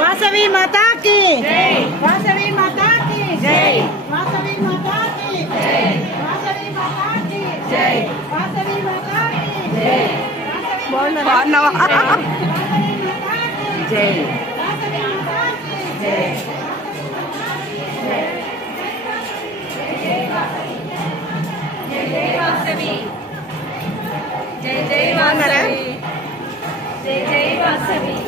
वासवी माता की वासवी माता की जय वासवी माता की जय वासवी माता की जय वासवी माता की जय बोलना जय वासवी माता की जय जय वासवी जय वासवी जय जय वासवी जय जय वासवी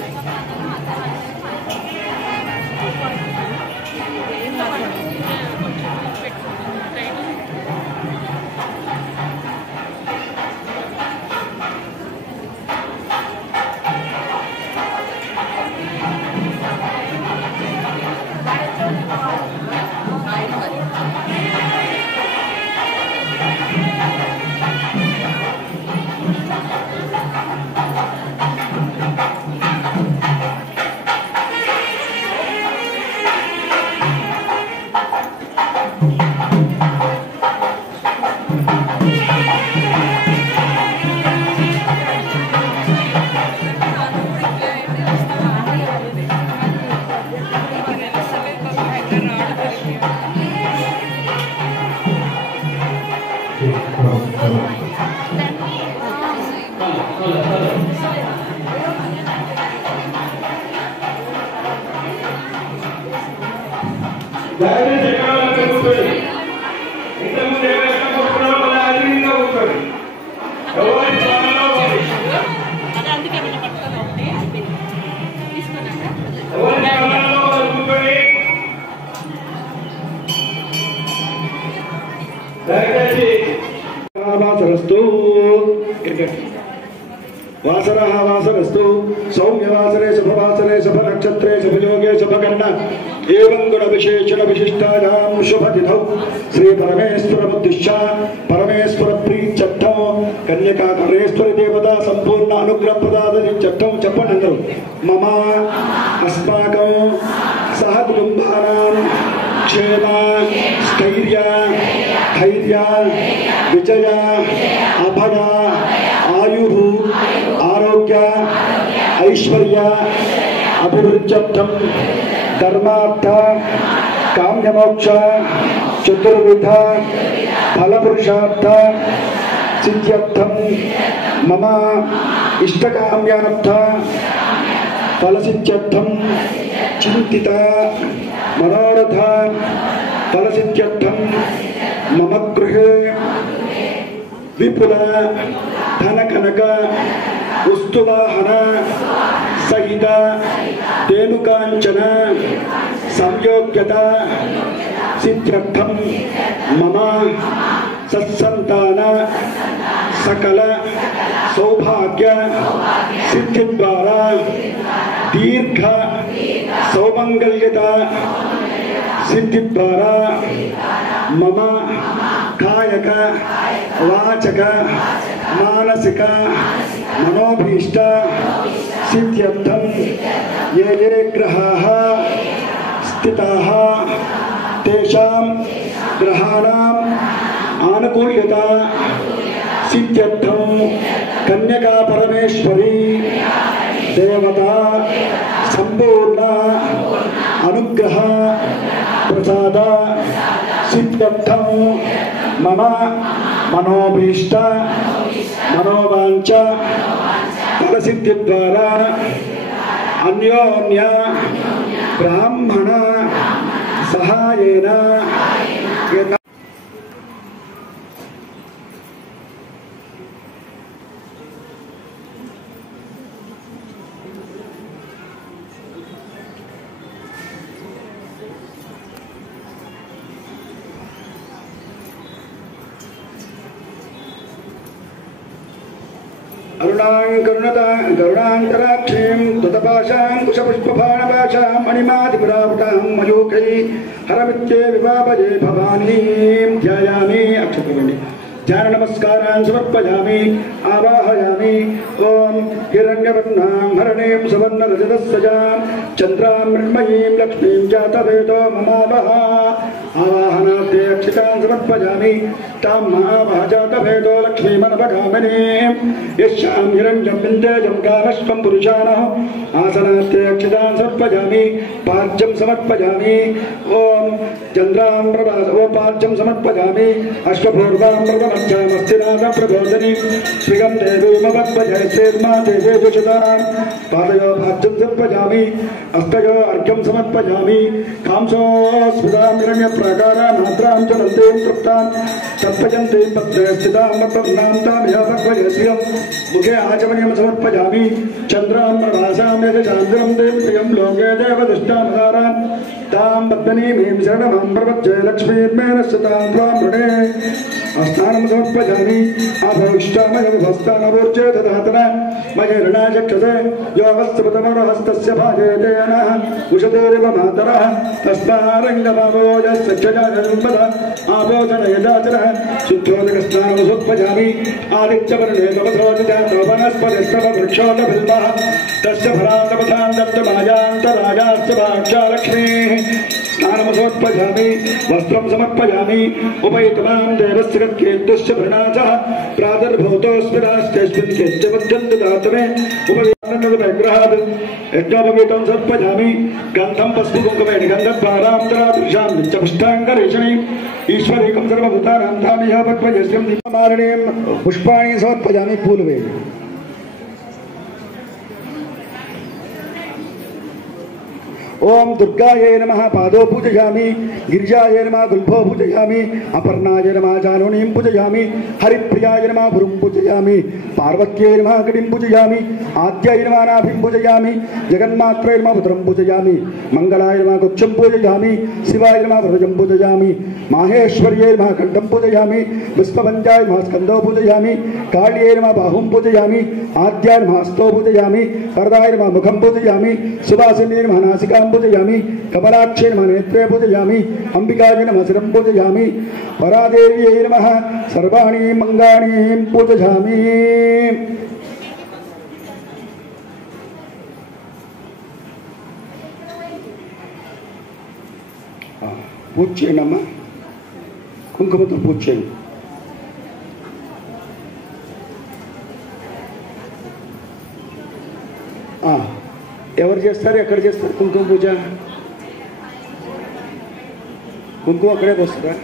वासरः वासरस्तु सौम्यवासरे शुभवासरे शुभनक्षत्रे शुभयोगे शुभकर्ण एवं गुणविशेषण विशिष्टायां शुभतिथौ श्रीपरमेश्वरमुद्दिश्य परमेश्वरप्रीत्यर्थं कन्यकाधरेश्वरी देवता संपूर्ण अनुग्रहप्रदायनित्यर्थं చెప్పనందరూ मम अस्माकं सह कुटुम्बानां क्षेम स्थैर्य धैर्य विजय अभय आयुः आरोग्य ऐश्वर्य अभिवृद्ध्यर्थं धर्मार्थ काम्यमोक्ष चतुर्विध फलपुरुषार्थ सिद्ध्यर्थं मम इष्टकाम्यार्थ फलसिद्ध्यर्थं चिन्तित मनोरथ फलसिद्ध्यर्थं मम गृहे विपुल धनकनक वस्तुवाहन सहित धेनुकांचन संयोग्यता सिद्ध्यर्थं मम सत्संतान सकल सौभाग्य सिद्धि द्वारा दीर्घ सौमंगल्यता सिद्धि द्वारा मम कायक वाचक मानसिक मनोभीष्ट सिद्ध्यर्थं ये ये ग्रहाः स्थिताः तेषां ग्रहाणाम् आनुकूल्यता सिद्ध्यर्थं कन्यका परमेश्वरी देवता संपूर्ण अनुग्रह प्रसाद सिद्ध्यर्थं मम मनोभीष्ट मनोवांच फलसिद्धि द्वारा अन्योन्य ब्राह्मण सहायेन गरुणान्तराक्षीं तुतपाशां कुशपुष्पफाणपाशां मणिमादिपुरावटां मयूखै हरमित्ये विवापये भवानीं ध्यायामि अक्षतवेणि ध्यान नमस्कारान् समर्पयामि आवाहयामि ओम हिरण्यवर्णां हरणीं सुवर्णरजतस्सजां चन्द्रां मृण्मयीं लक्ष्मीं जातवेदो ममावह आवाहनार्थे अक्षतान् समर्पयामि तां महावह जातवेदो लक्ष्मीमनवगामिनीं यस्यां हिरण्यं विन्देजं कामश्वं पुरुषाणः आसनार्थे अक्षतान् समर्पयामि पाद्यं समर्पयामि ओम चन्द्रां पाद्यं समर्पयामि अश्वपूर्वां मध्यामस्तिनाद प्रबोधनी श्रियं देवीमवत्पजय श्रीर्मा देवे दुषतां पादयो भाज्यं समर्पयामि अस्तयो अर्घ्यं समर्पयामि कांसो स्फुटां हिरण्यप्राकारां नात्रां च नन्दीं तृप्तां तत्पयन्ति पत्रे स्थितां मत्पन्नां तां यावत्पजय श्रियं मुखे आचमनीयं समर्पयामि चन्द्रां प्रभासां यजचान्द्रं देवप्रियं लोके देवदुष्टामदारां तां पद्मनीमीं शरणमं प्रपद्ये लक्ष्मीर्मेण सतां त्वां वृणे अस्नानं समर्पयामि आभविष्टामयमुपस्थानवोर्जे ददातना मयेरणा चक्षसे योगस्तपतमरहस्तस्य भाजेतेनः उषतेरिव मातरः तस्मारङ्गमावयोजस्सख्यजाजनुम्बद आभोजनयजाचरः शुद्धोदकस्नानं समर्पयामि आदित्यवर्णे तपसोजितान्तोपनस्पतिस्तववृक्षोलबिल्बः तस्य फलान्तपथां दत्तमायान्तराजाश्च भाक्षा लक्ष्मीः स्नानं समर्पयामि वस्त्रं समर्पयामि उपैतमां देवस्य केतुश्च भृणाचः प्रादुर्भूतोऽस्मिन् केत्यवद्यन्तदातमे उपविग्रहात् यज्ञोपवीतं समर्पयामि गन्धं पुष्पकुङ्कुमेन गन्धद्वारान्तरादृशां नित्यपुष्टाङ्गरेषणीम् ईश्वरीकं सर्वभूतानां धामिह भक्वयस्यं दीपमालिनीं पुष्पाणि समर्पयामि पूर्वे ओम दुर्गाये नमः पादो पूजयामि गिरिजाये नमः गुल्फो पूजयामि अपर्णाय नमः जानोनीं पूजयामि हरिप्रियाय नमः भुरुं पूजयामि पार्वत्यै नमः कटिं पूजयामि आद्याय नमः नाभिं पूजयामि जगन्मात्रे नमः पुत्रं पूजयामि मंगलाय नमः कुक्षं पूजयामि शिवाय नमः व्रजं पूजयामि माहेश्वर्यै नमः कंठं पूजयामि विश्ववन्द्याय नमः स्कन्दो पूजयामि काళ్यै नमः बाहुं पूजयामि आद्याय नमः हस्तो पूजयामि वरदाय नमः मुखं पूजयामि सुवासिन्यै नमः नासिकां पूजयामि कमलाक्षे नमः नेत्रे पूजयामि अंबिकाय नमः शिरं पूजयामि परादेव्यै नमः सर्वाणि मंगानि पूजयामि పూజ చేయండి కుంకుమతో పూజ చేయండి ఎవరు చేస్తారు ఎక్కడ చేస్తారు కుంకుమ పూజ కుంకుమ అక్కడే వస్తుందా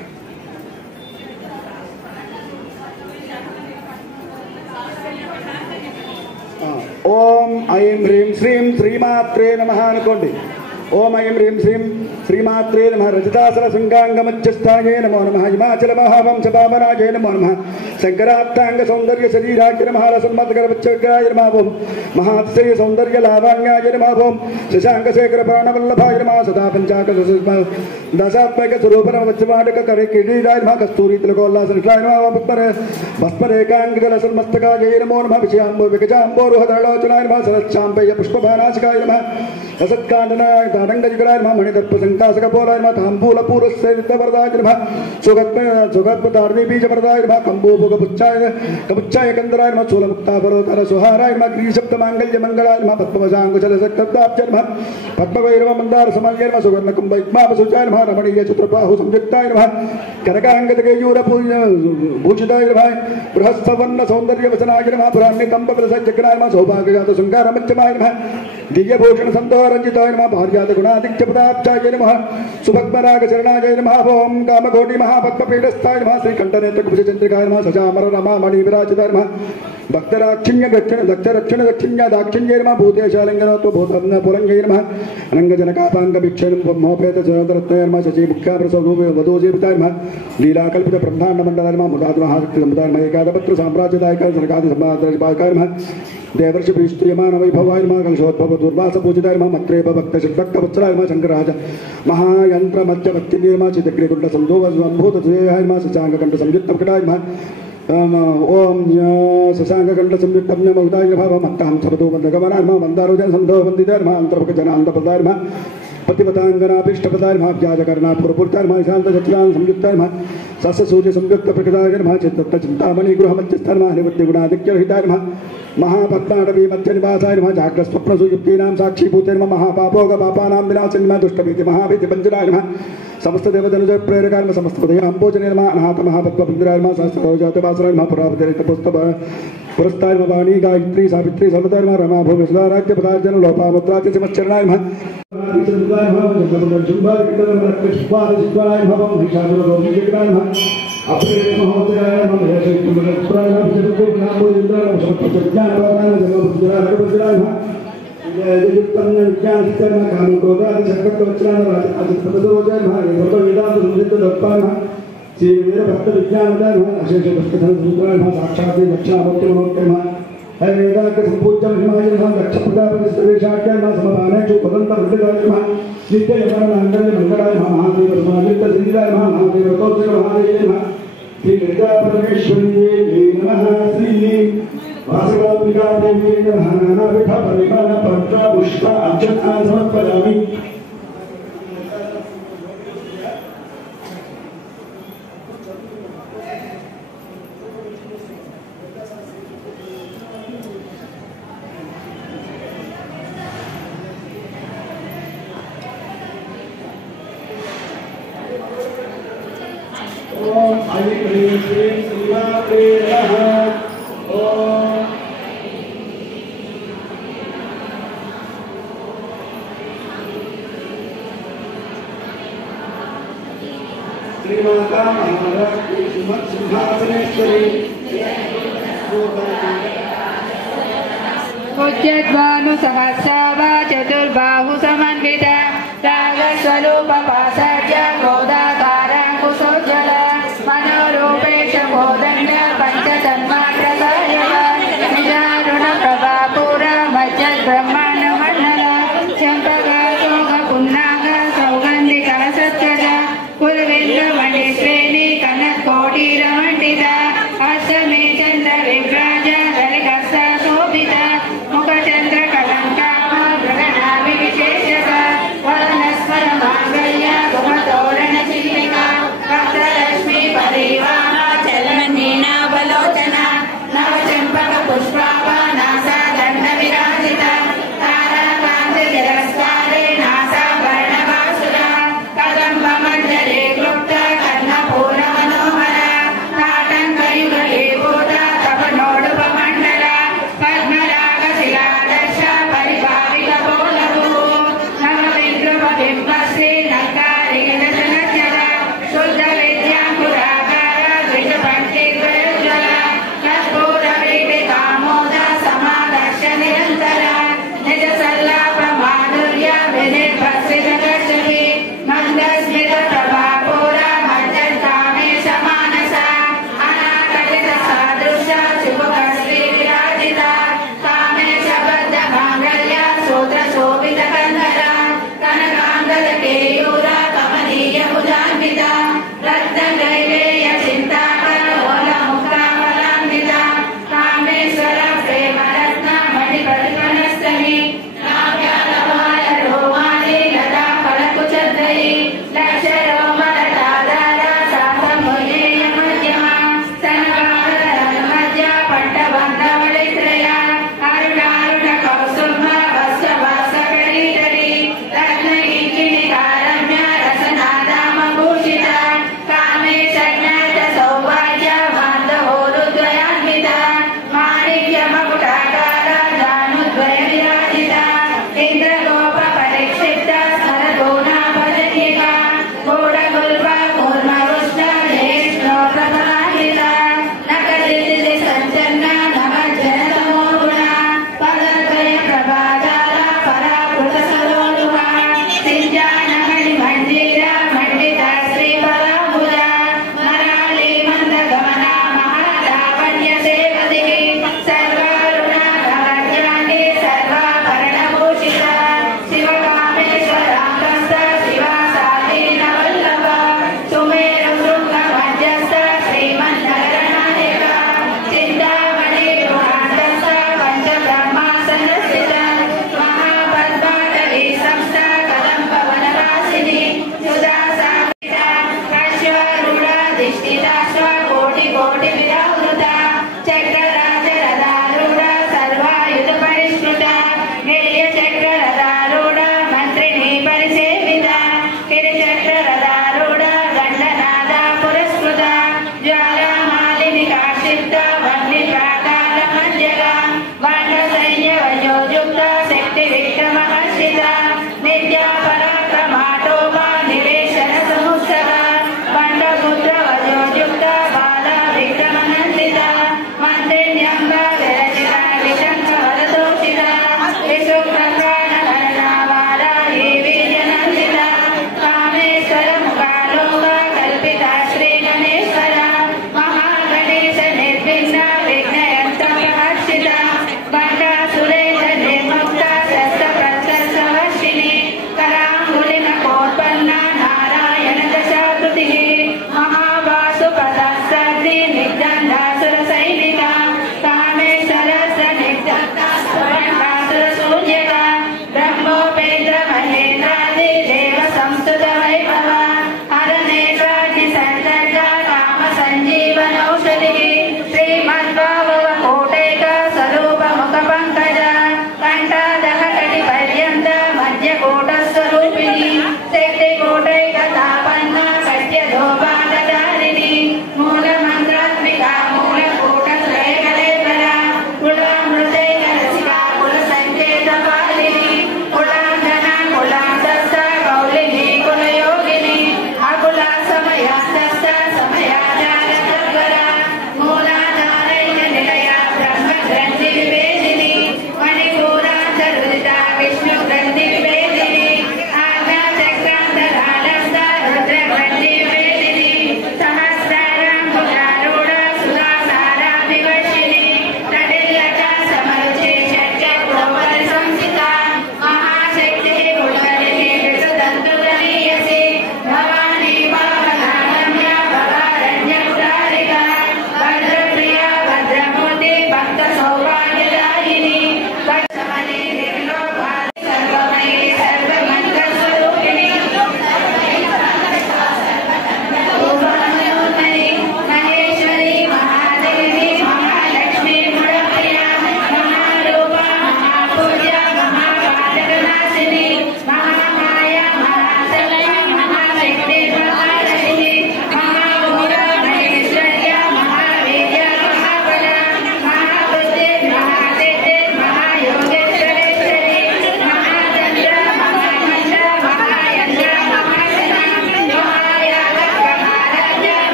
ఓం ఐం హ్రీం శ్రీం శ్రీమాత్రే నమః అనుకోండి ओम ऐं ह्रीं श्रीं श्रीमात्रे नमः रजतासर शृंगांगमध्यस्थाये नमो नमः हिमाचल महावंश वामनाय नमो नमः शंकरात्तांग सौंदर्य शरीराय नमः रसन्मत्करवच्चगाय नमः ओम महात्सर्य सौंदर्य लाभांगाय नमः ओम शशांक शेखर प्राणवल्लभाय नमः सदा पंचाक दशात्मक स्वरूप वज्रवाडक करे किरीटाय नमः कस्तूरी तिलकोल्लासनिष्ठाय नमः पुष्पर भस्मरेकांगजल सन्मस्तकाय नमो नमः विषयांबो विगजाम्बोरुहदलोचनाय नमः सरच्चाम्बेय पुष्पभानाशिकाय नमः असत्कांडनाय दाडंगजिगराय नमः मणिदर्पसंकाशकपोलाय नमः ताम्बूलपूरस्यवरदाय नमः सुगत्पदार्णी बीजवरदाय नमः कम्बोभुगपुच्छाय कंदराय नमः शूलमुक्तापरोतर सुहाराय नमः ग्रीशब्दमांगल्यमंगलाय नमः पद्मवशांकुशलसक्तब्दाब्ज नमः पद्मवैरव मंदार समाल्य नमः सुवर्णकुम्भैक्मापसुचाय नमः रमणीय चित्रबाहु संयुक्ताय नमः कनकांगदकेयूरभूषिताय नमः बृहस्पवर्ण सौंदर्यवचनाय नमः पुराण्यकम्बप्रसज्जकराय नमः सौभाग्यजात शृंगारमध्यमाय नमः दिव्यभूषण संतोरंजिताय नमः भार्याद गुणादित्यपदाब्जाय नमः सुभक्मराग चरणाय नमः ओम कामकोटि महापद्मपीठस्थाय नमः श्रीकंठनेत्रकुशचंद्रिकाय नमः सजामर रमा मणि विराजिताय नमः भक्तराक्षिण्य दक्षरक्षण दक्षिण्य दाक्षिण्य नमः भूतेशालिंगनोत्व भूतम्न पुरंगै नमः अनंगजनकापांगभिक्षण मोपेत चरदरत्नय नमः शचि मुख्याप्रसवरूपे वधूजीविताय नमः लीलाकल्पित ब्रह्मांड मंडलाय नमः मुदाद महाशक्ति समुदाय नमः एकादपत्र साम्राज्यदायकाय सरकादि संवादराजपालकाय नमः देवर्षि प्रीष्टयमान वैभवाय नमः कलशोद्भव दुर्वास पूजिताय नमः मत्रेभ भक्त भक्तवत्सलाय नमः शंकराज महायंत्र मध्य भक्ति नमः चिदग्निकुंड संधोव संभूत सुदेहाय नमः शशांककंठ संयुक्त प्रकटाय नमः ओम शशांककंठ संयुक्त नमः नमः मत्तां सबतो वन्दगमनाय नमः मंदारोजन संधो वन्दिताय नमः अंतर्भक जनान्तपदाय नमः पतिपतांगनाभीष्टपदाय नमः व्याजकर्णा पुरपुरताय नमः शांत सत्यान संयुक्ताय नमः सस्य सूर्य संयुक्त प्रकृताय नमः चित्त चिंतामणि गृह मध्यस्थ नमः निवृत्ति गुणाधिक्य हिताय नमः महापद्माडवी मध्य निवासाय नमः जाग्रत स्वप्न सुयुक्तीनां साक्षीभूते नमः महापापोग पापानां विनाशाय नमः दुष्टभीति महाभीति पंचनाय नमः समस्त देवतनुज प्रेरकाय नमः समस्त हृदय अंबोजने नमः अनाथ महापद्मपुंजराय नमः सहस्रजातवासराय नमः पुरापतिरितपुस्तक पुरस्ताय नमः वाणी गायत्री सावित्री समताय नमः रमा भूमि सुधाराज्य पदार्जन लोपामुद्राति समश्चरणाय नमः संपूज्यम हिमाचल दक्ष प्रजापति सर्वेशाख्य समपाने स्वतंत्र वृद्धकाय नित्य यमानंदन मंगलाय महादेव समानित्य सिद्धिदाय महादेव तोत्र महादेव श्री गंगा परमेश्वरी नमः श्री वासवांबिका देवी नमः नाना विध परिमाण पत्र पुष्प अर्चना समर्पयामि उज्जद्भानु सहस्रावा चतुर्बाहु समन्विता रागस्वरूप पासाद्य गोदाकाराङ्कुशोज्ज्वल मनोरूपेश गोदण्ड पञ्चतन्मात्रकार्यव निजारुण प्रभापूर मज्जद्ब्रह्माण्ड मण्डल चम्पकाशोक पुन्नाग सौगन्धिक सत्यज कुलवेन्द्रमणिश्रेणी कनकोटिरमण्डित अष्टमे चन्द्र विभ्राज ललिकस्स शोभित मुखचन्द्र कलङ्काभ गगनाभि विशेषक वरनस्वर माङ्गल्य गुणतोरण चिल्लिका वक्त्रलक्ष्मी परिवाह चलन्नीनावलोचना नवचम्पक पुष्पाभ नासा दण्ड विराजित ताराकान्ति तिरस्कारे नासा वर्णवासुरा कदम्ब मण्डले क्लुप्त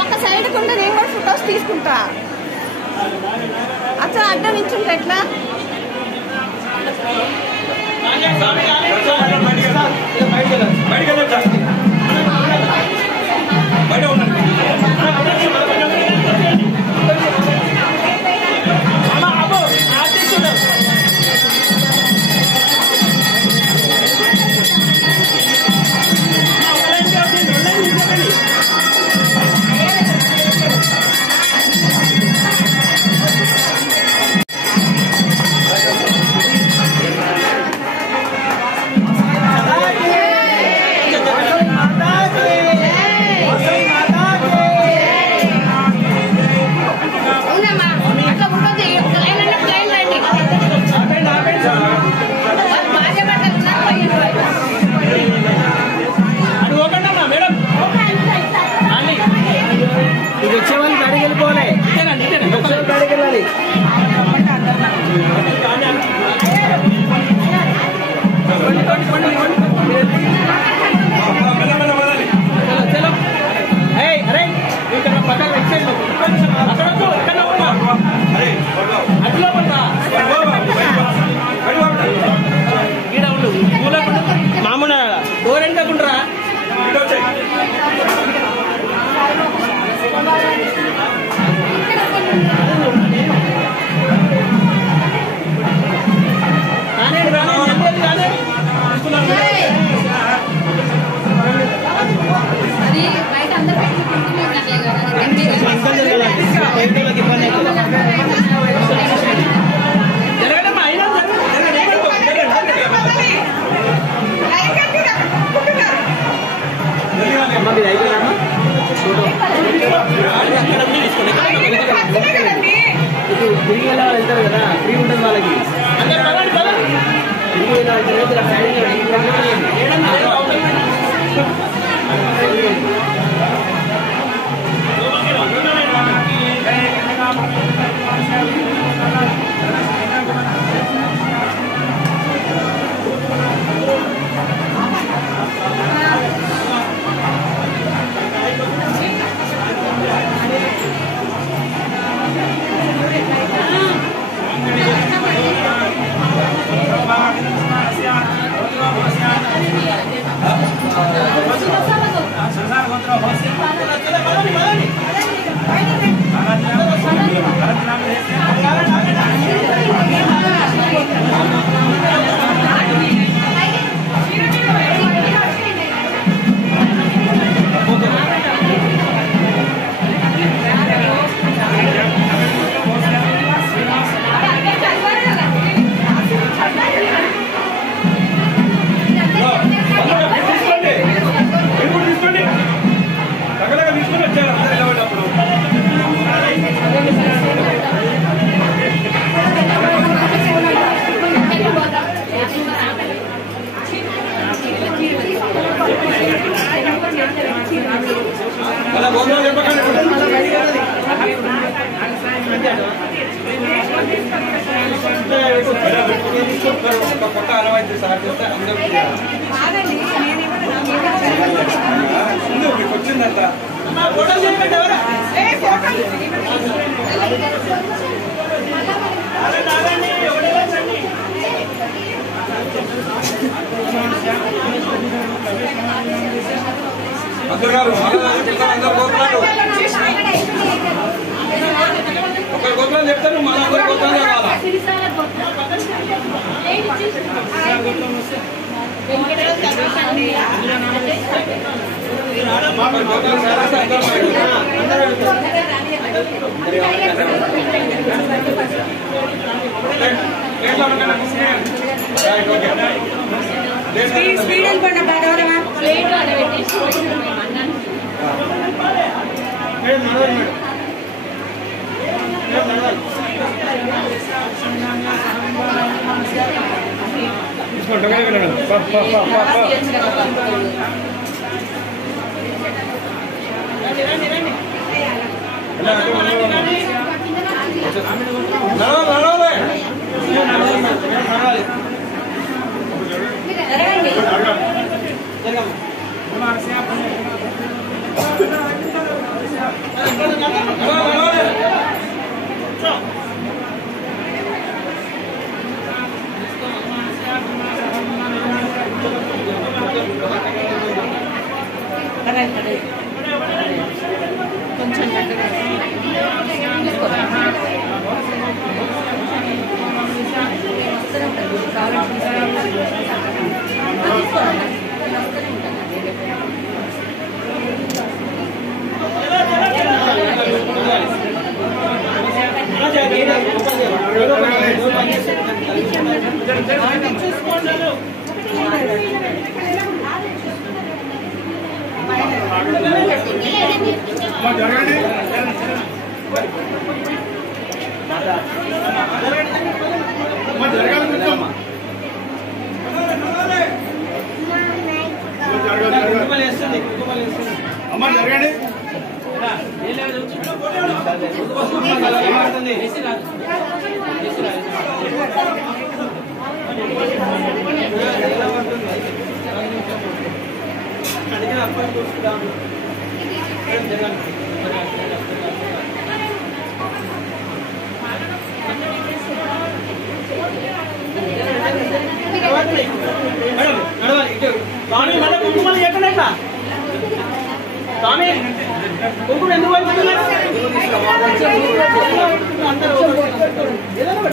ఒక సైడ్ కుంటే నేను కూడా ఫొటోస్ తీసుకుంటా. అచ్చా అడ్డం ఇచ్చుంటే ఎట్లా? స్పీడ్ వెళ్ళిపోండి.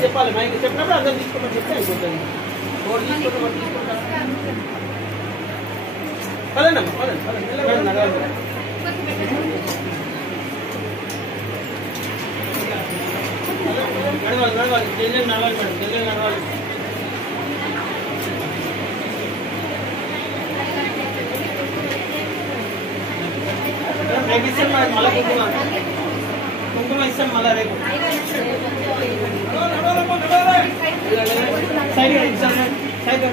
చెప్పాలి మైక్ చెప్పినప్పుడు అందరూ తీసుకోమని చెప్తే అయిపోతుంది. పదండి నడవాలి జల్లి నడవాలి మేడం, జల్లి నడవాలి. రేపు ఇస్తాను మళ్ళీ కుంకుమ ఇస్తాను మళ్ళీ రేపు. సైడ్ ఇస్తాను సైడ్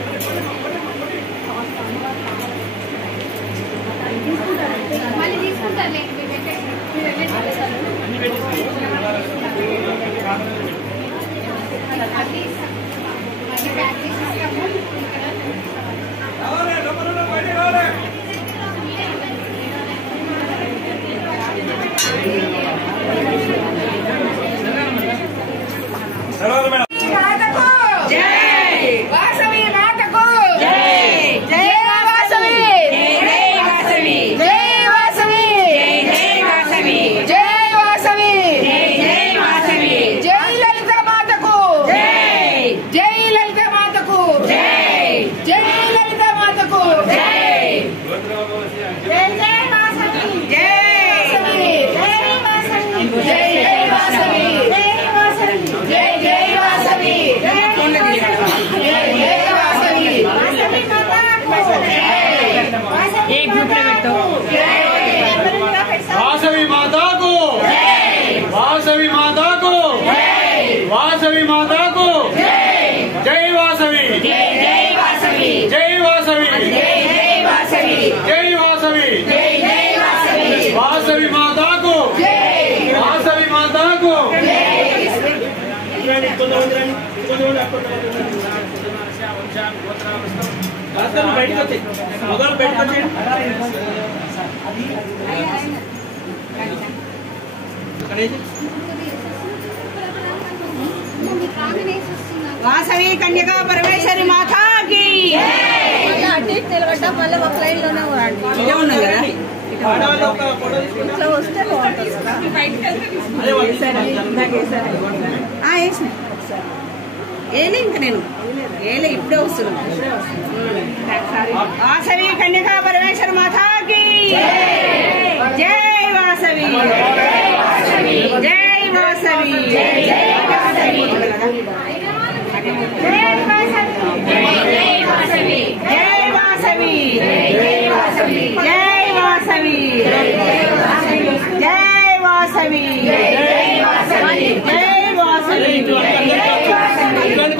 वासवी माता को, वासवी माता को, वासवी माता को, जय वासवी, जय वासवी, जय वासवी, जय वासवी, जय वासवी, जय वासवी, वासवी माता को, वासवी माता को. బయటకు వచ్చి మొదలు బయటకు వచ్చి వాసవి కన్యకా పరమేశ్వరి మాతాకి మళ్ళీ ఒక లైన్ లోనే ఇదే ఉన్నది కదా ఇట్లా వస్తే ఏలే ఇంకా నేను ఏలే ఇప్పుడే వస్తున్నాను. వాసవి కన్యకా పరమేశ్వర మాతాకి జై వాసవి, జై వాసవి, జై వాసవి, జై వాసవి, జై వాసవి, జై వాసవి, జై వాసవి, జై వాసవి జై వాసవి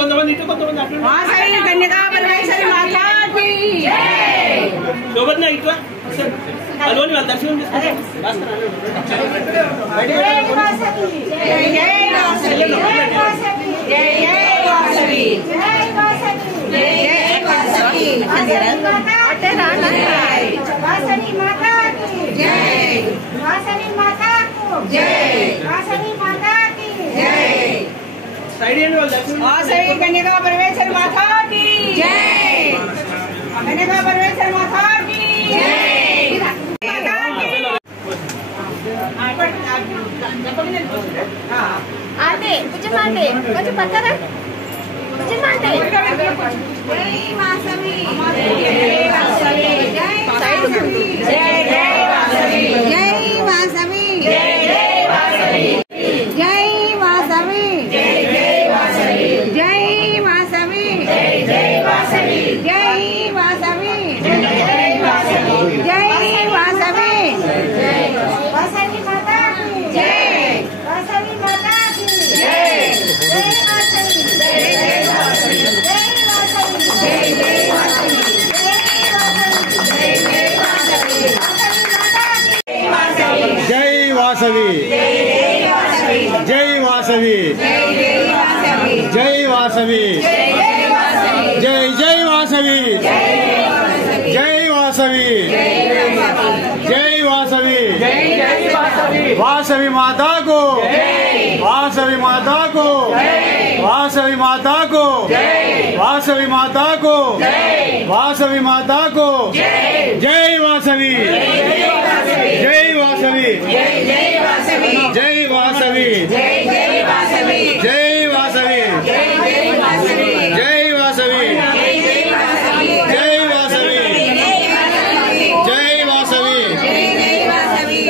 కొంతమంది ఇటు కొంతమంది అటు వాసవి కన్యకా పరమేశ్వరి మాతాకి ఎవరినా ఇట్లా అలోని వాళ్ళ దర్శనం చేసుకోండి कन्या परमेश्वर माता की जय कन्या परमेश्वर माता की आते कुछ मारते कुछ पत्थर कुछ मारते जय वासवी जय वासवी जय वासवी जय वासवी जय वासवी जय वासवी जय वासवी जय वासवी जय वासवी जय वासवी जय वासवी जय वासवी जय वासवी वासवी माता की जय वासवी माता की जय जय वासवी जय वासवी जय वासवी जय वासवी जय वासवी जय वासवी जय वासवी जय वासवी जय जय वासवी जय वासवी जय वासवी वासवी माता को वासवी माता को वासवी माता को वासवी माता को वासवी माता को जय वासवी जय वासवी जय वासवी जय वासवी जय वासवी जय वासवी जय वासवी जय वासवी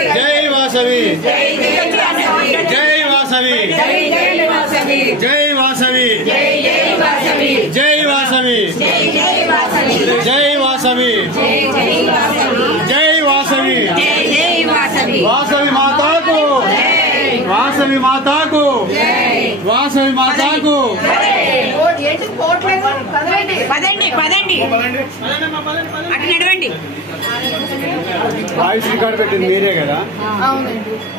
जय वासवी जय वासवी जय वासवी जय वासवी जय वासवी जय वासवी जय वासवी वासवी माता को वासवी माता को वासवी माता को పదండి పదండి అటు నడవండి వాయిస్ రికార్డ్ పెట్టింది మీరే కదా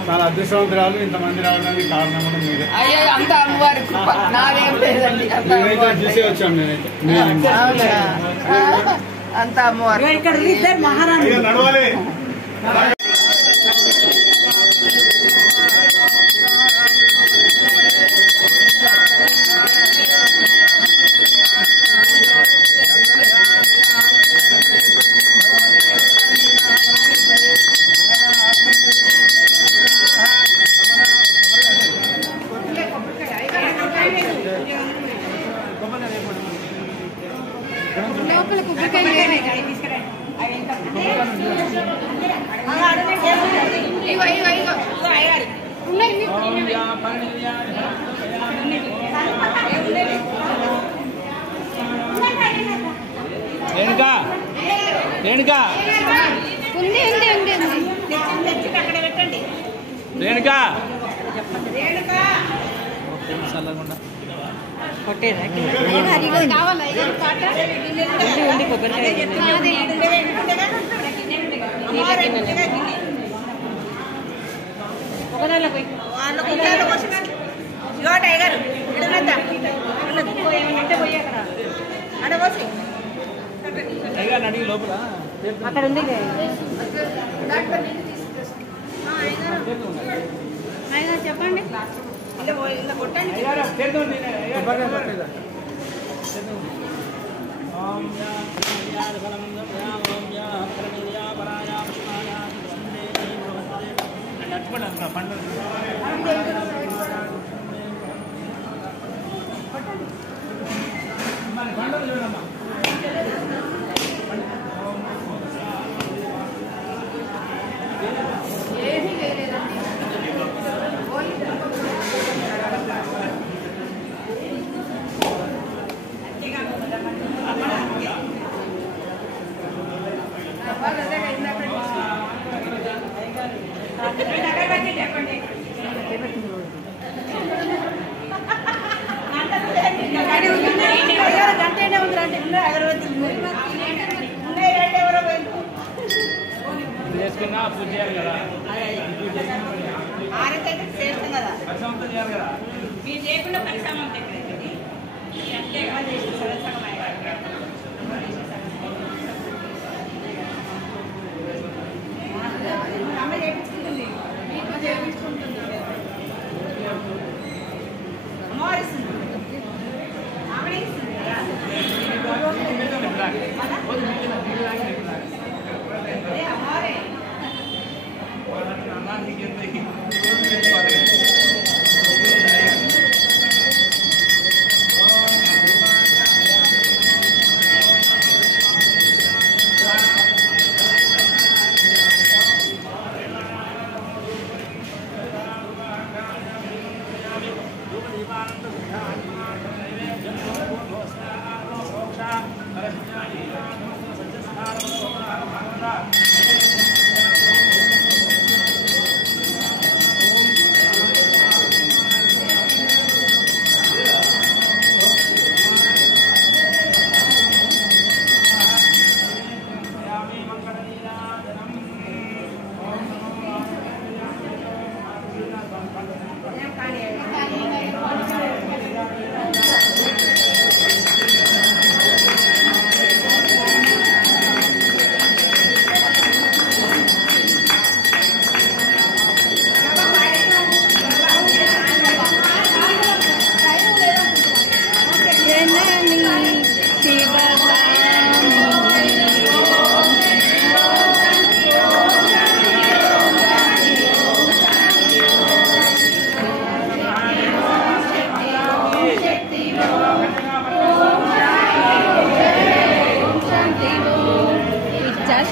చాలా అదృష్టవంతురాలు ఇంతమంది రావడానికి కారణం కూడా మీరే అయ్యో అంత అమ్మవారి కృప నాదేం లేదండి మేమైతే చూసే వచ్చాం నేనైతే అంత అమ్మవారు ఇక్కడ ఇద్దరు మహారాణి నడవాలి లోపల కుక్కకాయ రేణుకా రేణుకా ఉంది ఉంది ఉంది అక్కడ పెట్టండి రేణుకా కావాలా టైగర్ పోయి అక్కడ అడవసి అడిగి లోపల అక్కడ ఉంది చెప్పండి ఇలా కొట్టండి చెప్పండి చేయాలి కదా ఆరైతే చేస్తాం కదా పరిశ్రమతో చేయాలి కదా మీరు చేయకుండా పరిశ్రమ దగ్గర అంతే సరసంగా అమ్మ చేయించుకుంటుంది మీకు చేయించుకుంటుంది అమ్మవారు ఇస్తుంది ఆమె ఇస్తుంది కదా అదే అమ్మవారే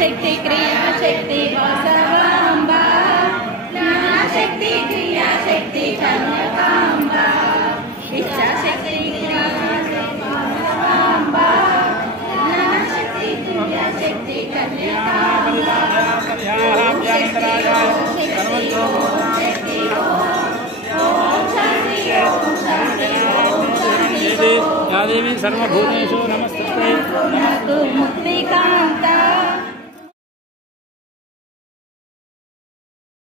शक्ति क्रिया शक्ति वासवांबा ज्ञान शक्ति क्रिया शक्ति कन्यकांबा इच्छा शक्ति क्रिया शक्ति वासवांबा ज्ञान शक्ति क्रिया शक्ति कन्यकांबा या देवी सर्वभूतेषु नमस्ते मुक्तिकांता